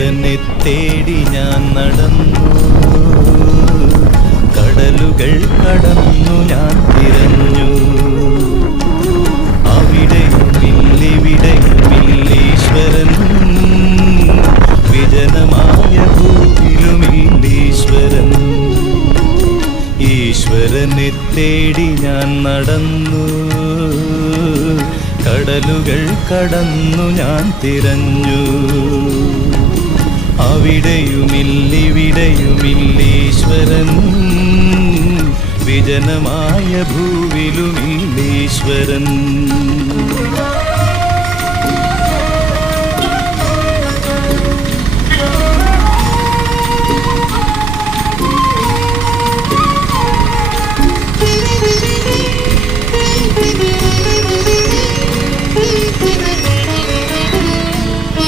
ഈശ്വരനെ തേടി ഞാൻ നടന്നു, കടലുകൾ കടന്നു ഞാൻ തിരഞ്ഞു. അവിടെയുമില്ലിവിടെയുമില്ലീശ്വരൻ, വിജനമായ ഭൂവിലുമില്ലീശ്വരൻ. ഈശ്വരനെ തേടി ഞാൻ നടന്നു, കടലുകൾ കടന്നു ഞാൻ തിരഞ്ഞു. അവിടെയുമില്ലിവിടെയുമില്ലീശ്വരൻ, വിജനമായ ഭൂവിലുമില്ലീശ്വരൻ.